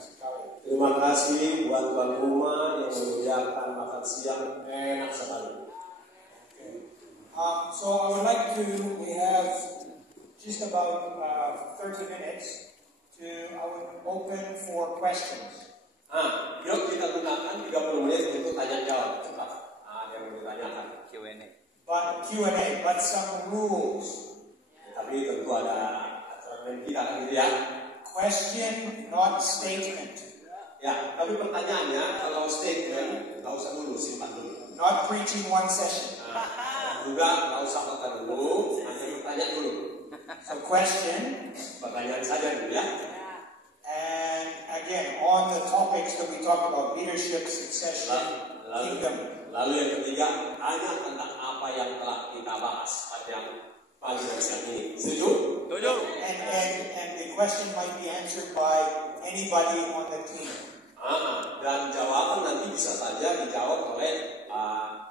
sekali. Terima kasih buat tuan rumah yang menyediakan makan siang enak sekali. Okay. So I would like to, we have just about 30 minutes to, I would open for questions. Yuk kita gunakan 30 menit untuk tanya jawab cepat. Yang mau ditanyakan. Q&A, but some rules. Tapi tentu ada aturan kita gitu ya. Question, not statement. Ya, tapi pertanyaannya kalau statement nggak usah dulu, simpan dulu. Not preaching one session. Juga nggak usah kata dulu, hanya bertanya dulu. So question. Pertanyaan saja dulu ya. And again, on the topics that we talk about, leadership, succession, kingdom. Lalu yang ketiga, tanya tentang apa yang telah kita bahas pada pagi siang ini. Setuju? Setuju. And the question might be answered by anybody on the team. Dan jawaban nanti bisa saja dijawab oleh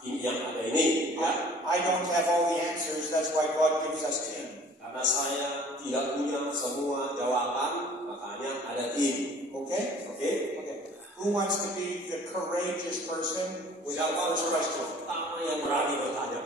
tim yang ada ini. Ya. I don't have all the answers. That's why God gives us team. Karena saya tidak punya semua jawaban, makanya ada tim. Okay? Okay? Okay. Who wants to be the courageous person with the first question? Pertama yang berani bertanya.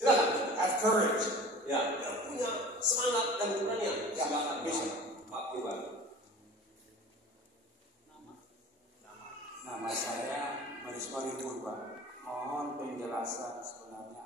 Silakan. Have courage. Ya, yang punya semangat dan keberanian. Silakan. Bisa. Pak Iwan. Nama saya Mariswari Purba. Mohon penjelasan sebenarnya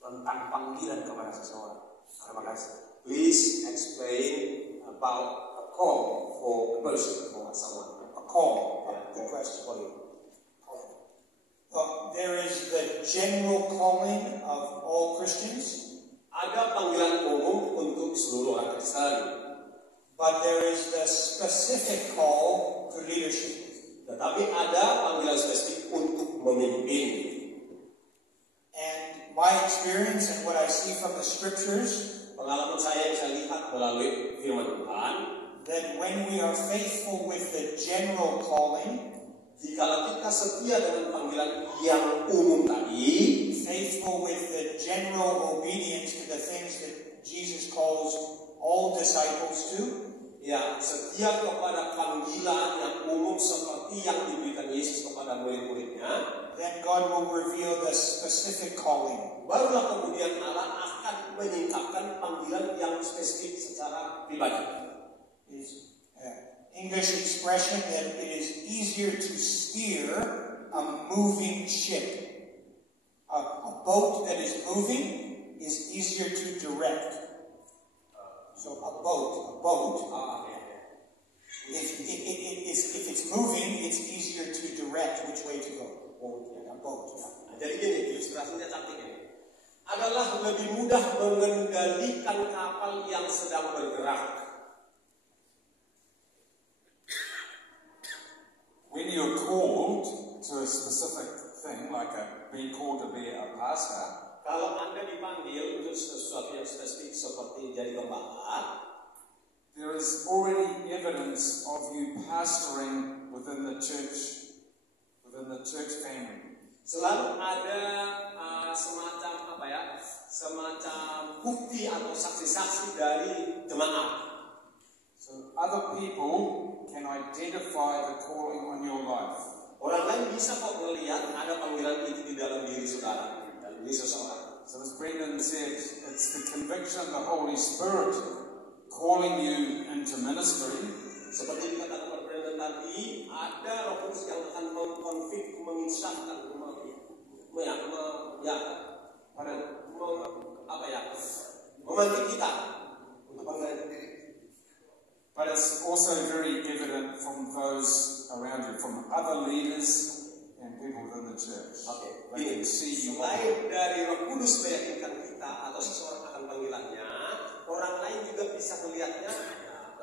tentang panggilan kepada seseorang. Terima kasih. Please explain about a call for a person, for someone. A call. The question for you. There is the general calling of all Christians. Ada panggilan umum untuk seluruh orang Kristen. But there is the specific call to leadership. Tetapi ada panggilan spesifik untuk memimpin. And my experience and what I see from the scriptures, pengalaman saya yang saya lihat melalui firman Tuhan, that when we are faithful with the general calling, jika kita setia dengan panggilan yang umum tadi, faithful with the general obedience to the things that Jesus calls all disciples to, ya, setia kepada panggilan yang umum seperti yang diberikan Yesus kepada murid-muridnya, then God will reveal the specific calling. Barulah kemudian Allah akan menyingkapkan panggilan yang spesifik secara pribadi. English expression that it is easier to steer a moving ship. A boat that is moving is easier to direct. So a boat, if it's moving, it's easier to direct which way to go. A boat. Jadi gini, ilustrasinya cantik ini. Adalah lebih mudah mengendalikan kapal yang sedang bergerak. When you're called to a specific thing, like being called to be a pastor, kalau Anda dipanggil untuk sesuatu yang spesifik seperti jadi gembala, there is already evidence of you pastoring within the church family. Selalu ada semacam bukti atau saksi-saksi dari jemaat. So other people can identify the calling on your life. Orang lain bisa kok melihat ada panggilan itu di dalam diri saudara, dalam diri seseorang. So as Brendan said, it's the conviction of the Holy Spirit calling you into ministry. Seperti dikatakan oleh Brendan tadi, ada Roh Kudus yang akan mengkonflik, menginsahkan, memanggil kita untuk panggilan. But it's also very evident from those around you, from other leaders and people within the church. They can see you. Selain dari Roh Kudus meyakinkan kita atau seseorang akan panggilannya, orang lain juga bisa melihatnya.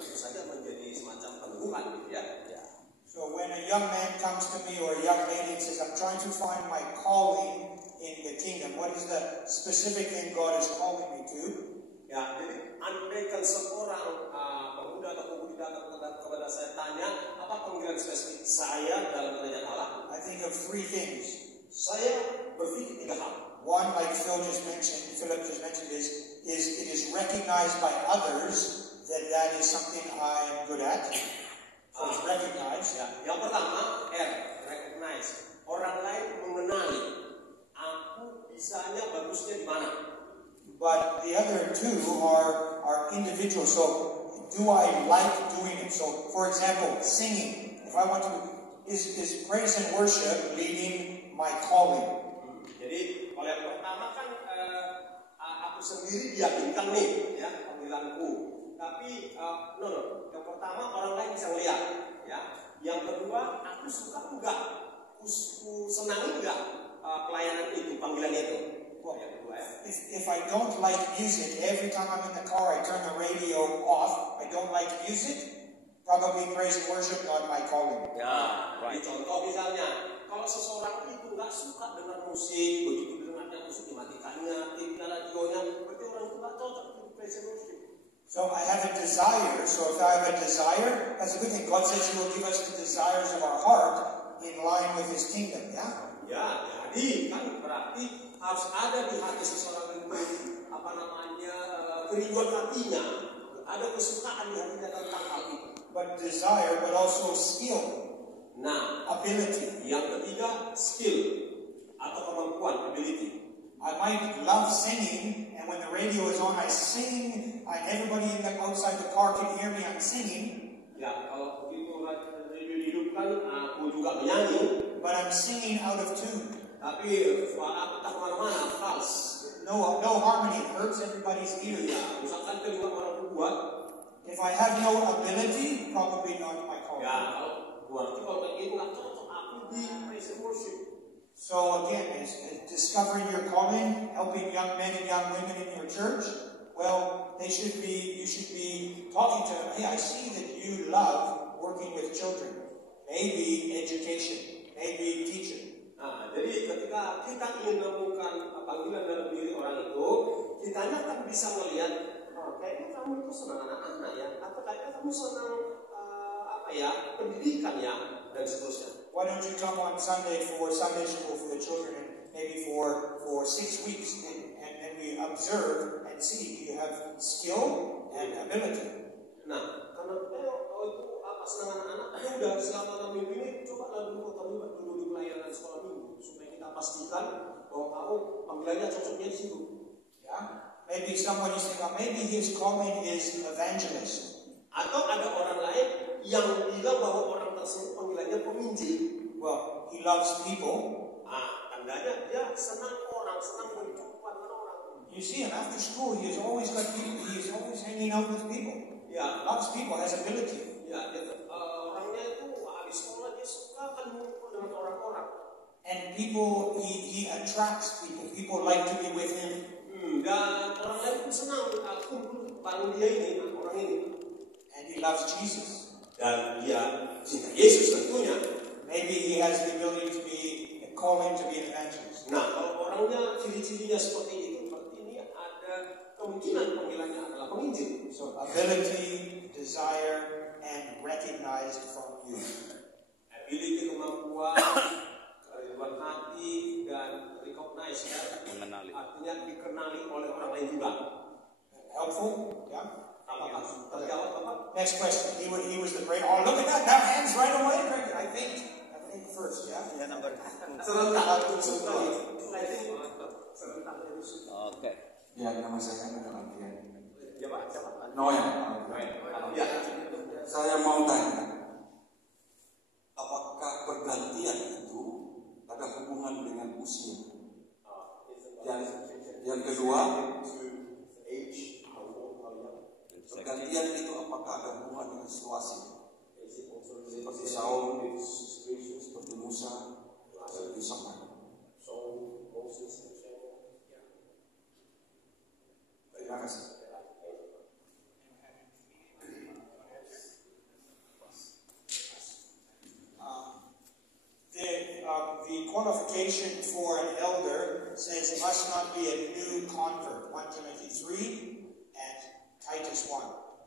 Tentu saja menjadi semacam peneguhan, gitu ya. So when a young man comes to me or a young lady and says, "I'm trying to find my calling in the kingdom," what is the specific thing God is calling me to? Ya, jadi andaikan seorang pemuda atau pemudi datang kepada saya tanya, apa panggilan spesifik saya dalam kerajaan Allah? I think of three things. Saya berpikir 3 hal. One, like Philip just mentioned, is it is recognized by others that is something I'm good at. that. So it's recognized. Ya, yang pertama, recognize. Orang lain mengenali. Aku bisanya bagusnya di mana. But the other two are individual. So do I like doing it? So for example, singing. If I want to, is praise and worship leading my calling? Jadi kalau yang pertama kan aku sendiri diyakinkan nih, ya, panggilanku. Tapi yang pertama orang lain bisa melihat, ya. Yang kedua, aku suka enggak, aku senang enggak pelayanan itu, panggilan itu. Yang kedua, ya. If I don't like music, every time I'm in the car I turn the radio off. I don't like music. Probably praise and worship not my calling. Ya, right. Contoh misalnya, kalau seseorang itu nggak suka dengar musik, begitu dengarnya musik dimatikannya, TV radionya, berarti orang itu nggak cocok untuk praise and worship. So I have a desire. So if I have a desire, that's a good thing. God says He will give us the desires of our heart in line with His kingdom. Yeah. Ya, jadi kan berarti harus ada di hati seseorang itu kerinduan hatinya, ada kesukaan di hatinya tentang hal itu. But desire, but also skill. Nah, ability. Yang ketiga, skill atau kemampuan, ability. I might love singing, and when the radio is on, I sing, and everybody outside the car can hear me. I'm singing. Ya, kalau begitu radio dihidupkan, aku juga menyanyi. But I'm singing out of tune. Tapi suara aku tak kemana-mana, false. No harmony. It hurts everybody's ears. Ya, misalkan kedua orang buat. If I have no ability, probably not my calling. Ya, berarti kalau kayak gitu nggak cocok aku di praise and worship. So again, is discovering your calling, helping young men and young women in your church. Well, you should be talking to them. Hey, I see that you love working with children. Maybe education, maybe teaching. Nah, jadi ketika kita ingin menemukan panggilan dalam diri orang itu, kitanya kan bisa melihat, kayaknya kamu itu senang anak-anak ya, atau kayaknya kamu senang pendidikan ya, dan seterusnya. Why don't you come on Sunday for Sunday school for the children, and maybe for 6 weeks, and we observe and see, do you have skill and ability? Nah, karena itu senang anak-anak, ya udah selama 6 minggu ini coba dulu terlibat dulu di pelayanan sekolah minggu supaya kita pastikan bahwa kamu panggilannya cocoknya di situ. Ya, maybe someone is thinking, maybe his calling is evangelist. Atau ada orang lain yang bilang bahwa orang tersebut panggilannya penginjil. Well, he loves people. Tandanya dia senang orang, senang berjumpa dengan orang. You see him after school. He has always got people. He is always hanging out with people. Ya, loves people, has ability. Ya, orangnya itu habis sekolah dia suka kan mengumpul dengan orang-orang. And people, he attracts people. People like to be with him. Dan orang lain pun senang kumpul bareng dia ini, orang ini. And he loves Jesus. Dan dia cinta Yesus tentunya. Maybe he has the ability to be calling to be an evangelist. Nah, kalau orangnya ciri-cirinya seperti itu, berarti ini ada kemungkinan panggilannya adalah penginjil. So ability, desire, and recognized from you. Ability, kemampuan, kerinduan hati, dan recognize, mengenali. Artinya dikenali oleh orang lain juga. Helpful? Yeah. Next question. He was the great. Oh, look at that! Now hands right away. I think first. Yeah. Yeah, number. Okay. Ya, nama saya adalah Kian. Ya, Pak. Siapa? Noel. Ya. Saya mau tanya, apakah pergantian itu ada hubungan dengan usia? Yang kedua, pergantian itu apakah ada hubungan dengan situasi? Seperti Saul, seperti Musa, seperti Samuel. Terima kasih. The qualification for an elder says it must not be a new convert. 1 Timothy 3 and Titus 1.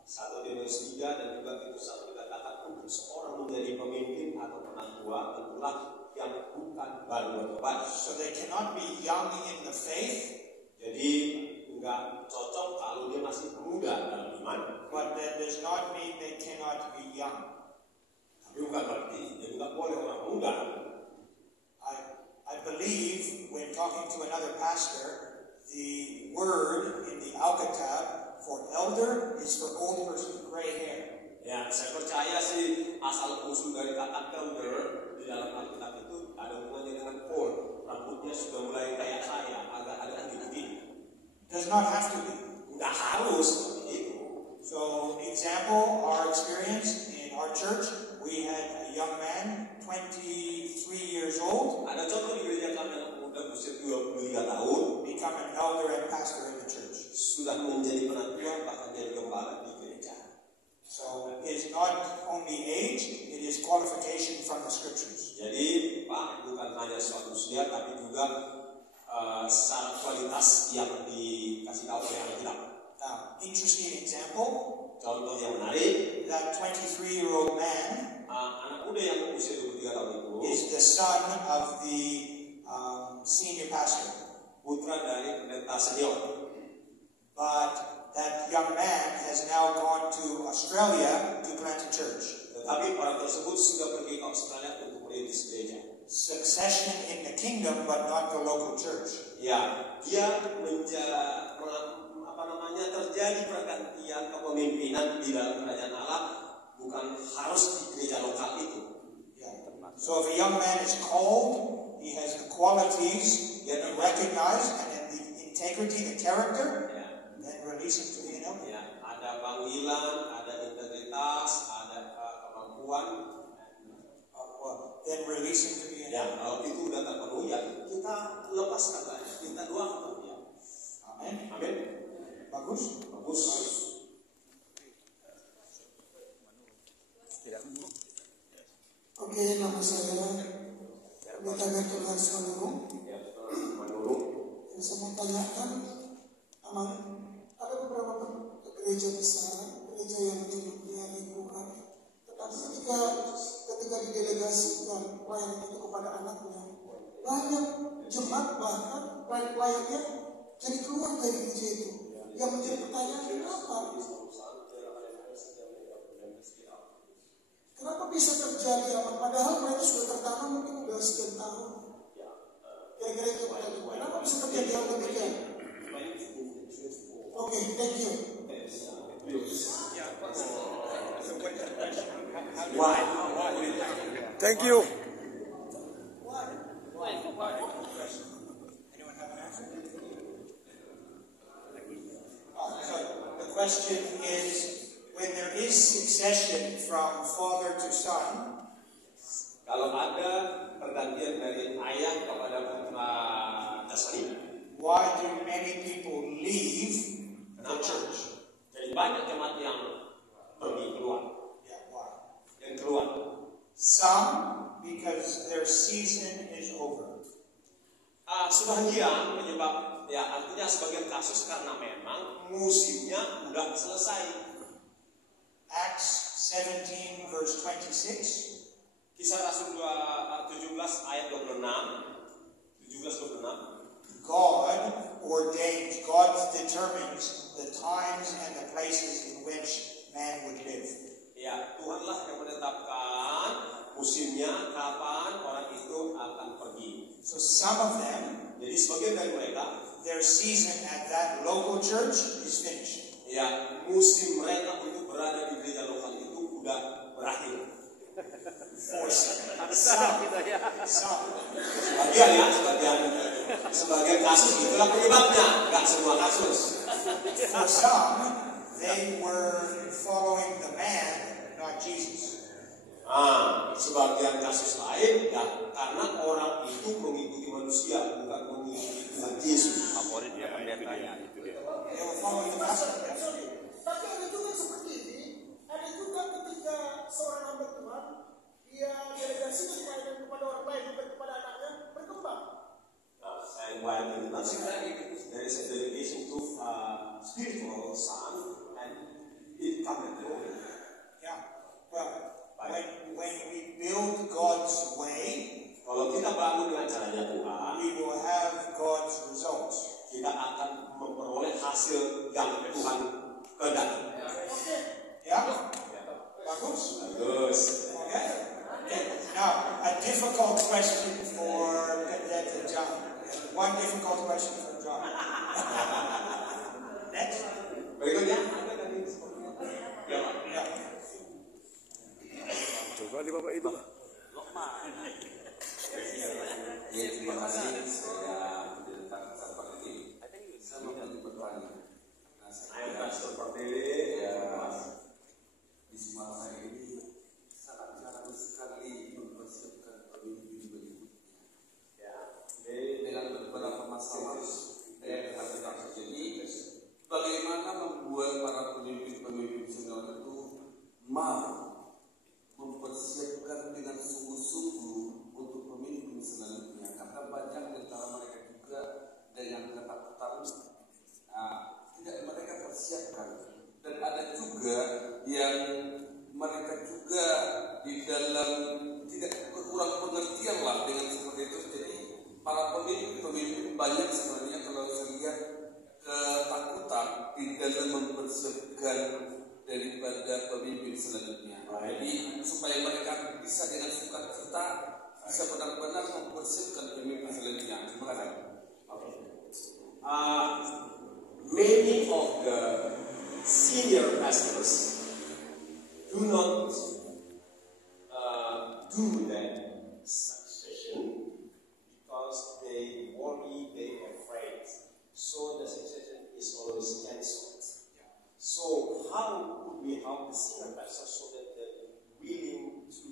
1 Timotius 3 dan juga Titus 1 dikatakan untuk seorang menjadi pemimpin atau penatua tentulah yang bukan baru atau baru. So they cannot be young in the faith. Jadi enggak cocok kalau dia masih muda dalam iman. But that does not mean they cannot be young. Tapi bukan berarti dia tidak boleh orang muda. I believe when talking to another pastor, the word in the Al-Kitab for elder is for old person with gray hair. Ya, saya percaya sih asal usul dari kata elder di dalam Alkitab itu ada hubungannya dengan old. Rambutnya sudah mulai kayak saya, agak ada putih. Does not have to be. Nggak harus seperti itu. So, example, our experience in our church, we had a young man, 23 years old. Ada contoh di gereja kami yang muda berusia 23 tahun, become an elder and pastor in the church. Sudah menjadi penatua bahkan jadi gembala di gereja. So it's not only age, it is qualification from the scriptures. Jadi Pak, bukan hanya suatu usia tapi juga secara kualitas yang dikasih tahu oleh Alkitab. Now, interesting example. Contoh yang menarik. That 23-year-old man, anak muda yang usia 23 tahun itu, is the son of the senior pastor. Putra dari pendeta senior. But that young man has now gone to Australia to plant a church. Tetapi orang tersebut sudah pergi ke Australia untuk merintis gereja. Succession in the kingdom, but not the local church. Ya, dia terjadi pergantian kepemimpinan di dalam kerajaan Allah, bukan harus di gereja lokal itu. Yeah. So if a young man is called, he has the qualities that are recognized and the integrity, the character. Then release him to Ya, ada panggilan, ada integritas, ada kemampuan. Then release him to Ya, kalau itu sudah terpenuhi, ya kita lepaskan saja, kita doakan dia. Amin. Amin. Bagus. Bagus. Oke, nama saya Pendeta Gertrude Manurung. Yang saya mau tanyakan, ada beberapa gereja besar, gereja yang jumlahnya ribuan, tetapi ketika didelegasikan pelayanan itu kepada anaknya, banyak jemaat bahkan pelayannya jadi keluar dari gereja itu. Yang menjadi pertanyaan, kenapa bisa terjadi? Padahal mereka sudah tertanam mungkin sudah sekian tahun. Kira-kira itu pertanyaan, kenapa bisa terjadi hal demikian? Okay, thank you. Why? Thank you. Anyone have an answer? So the question is, when there is succession from father to son, kalau ada pergantian dari ayah kepada putra jasmani, why do many people leave the church? Jadi banyak jemaat yang pergi keluar. Yeah, why? Yang keluar. Some because their season is over. Sebagian penyebab, ya artinya sebagian kasus karena memang musimnya udah selesai. Acts 17 verse 26. Kisah Rasul 17 ayat 26. 17-26. God ordains, God determines the times and the places in which man would live. Ya, Tuhanlah yang menetapkan musimnya kapan orang itu akan pergi. So some of them, jadi sebagian dari mereka, their season at that local church is finished. Ya, musim mereka untuk berada di gereja lokal itu udah berakhir. For some. Sebagian kasus itulah penyebabnya, nggak semua kasus. For some, they were following the man, not Jesus. Sebagian kasus lain, ya karena orang itu mengikuti manusia, bukan mengikuti Tuhan Yesus. Favorit dia pendetanya itu dia. They were following the master. Tapi ada juga seperti ini, ada juga ketika seorang hamba Tuhan, dia delegasikan pelayanan kepada orang lain, bukan kepada anaknya, berkembang. And while in the there is a dedication to spiritual son, and it comes and goes. Yeah. Well, when we build God's way, kalau kita bangun dengan caranya Tuhan, we will have God's results. Kita akan memperoleh hasil yang Tuhan kehendaki. Oke, Ya? Bagus? Bagus. Okay. Okay. Now, a difficult question for John. One difficult question for John. Next. Berikutnya. Ya. Ya. Coba di Bapak Ibu. Ya, terima kasih saya menceritakan sahabat ini. Saya mau bertanya. Nah, saya seperti ya di Sumatera ini sangat jarang sekali mempersiapkan pemimpin berikutnya. Ya, dengan beberapa masalah yang akan terjadi. Bagaimana membuat para pemimpin senior itu mau mempersiapkan dengan sungguh-sungguh untuk pemimpin selanjutnya, karena banyak di antara mereka juga dengan ketakutan tidak mereka persiapkan, dan ada juga yang mereka juga di dalam tidak kurang pengertian lah dengan seperti itu. Jadi para pemimpin banyak sebenarnya kalau saya lihat ketakutan di dalam mempersiapkan daripada pemimpin selanjutnya. Jadi supaya mereka bisa dengan sukacita bisa benar-benar mempersiapkan pemimpin selanjutnya. Terima kasih. Many of the senior pastors do not do that succession because they worry, they are afraid. So the succession is always cancelled. So how could we help the senior pastors so that they're willing to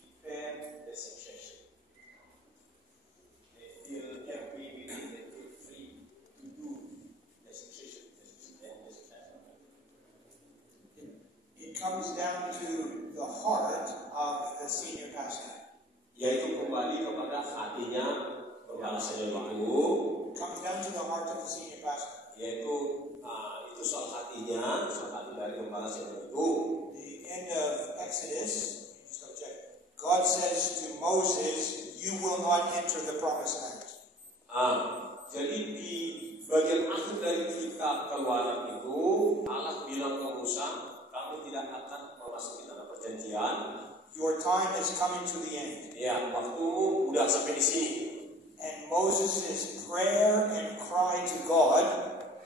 prepare the succession? They feel happy, they feel free to do the succession. It comes down to the heart of the senior pastor. Yaitu kembali kepada hatinya kepala senior itu. It comes down to the heart of the senior pastor. Yaitu itu soal hatinya, soal hati dari kepala senior itu. The end of Exodus, just double check. God says to Moses, "You will not enter the promised land." Jadi di bagian akhir dari kitab Keluaran itu Allah bilang ke Musa, kamu tidak akan memasuki tanah perjanjian. Your time is coming to the end. Ya, waktumu udah sampai di sini. And Moses' prayer and cry to God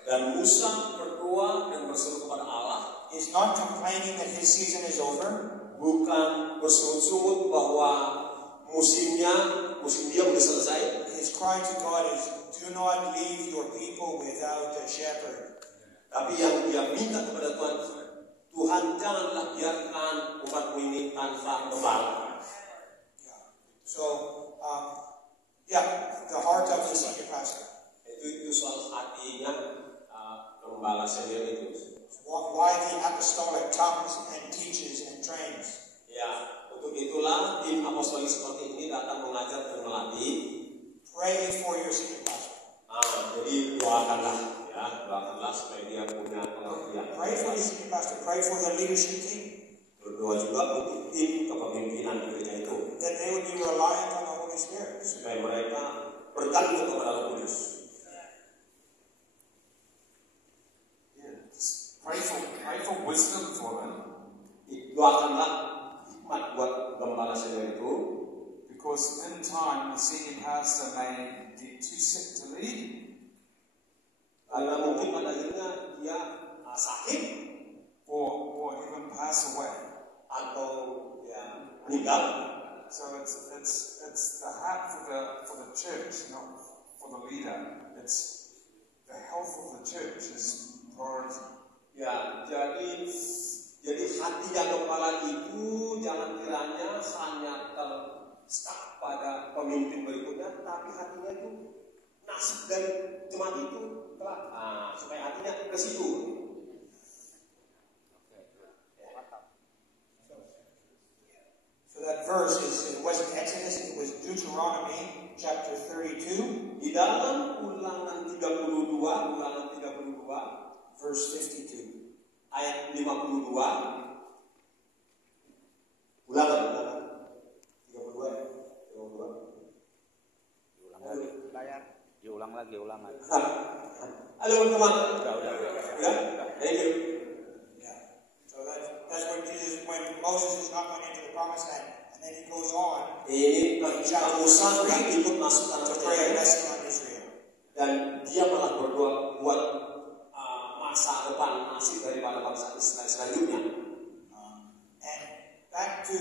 Dan Musa berdoa dan berseru kepada Allah, is not complaining that his season is over. bukan bersungut-sungut bahwa musim dia udah selesai. His cry to God is, "Do not leave your people without a shepherd." Tapi yang dia minta kepada Tuhan, Tuhan janganlah biarkan umatmu ini tanpa gembala. So, the heart of the senior pastor. Itu soal hatinya gembala senior itu. Why the apostolic comes and teaches and trains. Ya, untuk itulah tim apostolik seperti ini datang mengajar dan melatih. Pray for your senior pastor. Jadi doakanlah supaya dia punya pengertian. Pray for your senior pastor. Pray for the leadership team. Berdoa juga untuk tim kepemimpinan gereja itu, That they would be reliant on the Holy Spirit. supaya mereka bergantung kepada Roh Kudus. Pray for wisdom for them. Doakanlah hikmat buat gembala senior itu. Because in time, the senior pastor may get too sick to lead, Karena mungkin pada akhirnya dia sakit or even pass away. atau meninggal. So it's the heart for the church, not for the leader. It's the health of the church is priority. Jadi hatinya gembala itu jangan kiranya hanya stuck pada pemimpin berikutnya, tapi hatinya itu nasib dari jemaat itu kelak. Supaya hatinya ke situ. So that verse it wasn't Exodus, it was Deuteronomy chapter 32, Di dalam Ulangan 32, verse 52. ayat 52. Ulangan 32. Diulang lagi. Halo teman-teman. Udah. Ya, thank you. Yeah. So that's Moses not going into the promised land, and then he goes on Ini ketika Musa ikut masuk tanah to pray a perjanjian blessing on Israel. dan dia malah berdoa buat masa depan nasib daripada bangsa Israel selanjutnya. And back to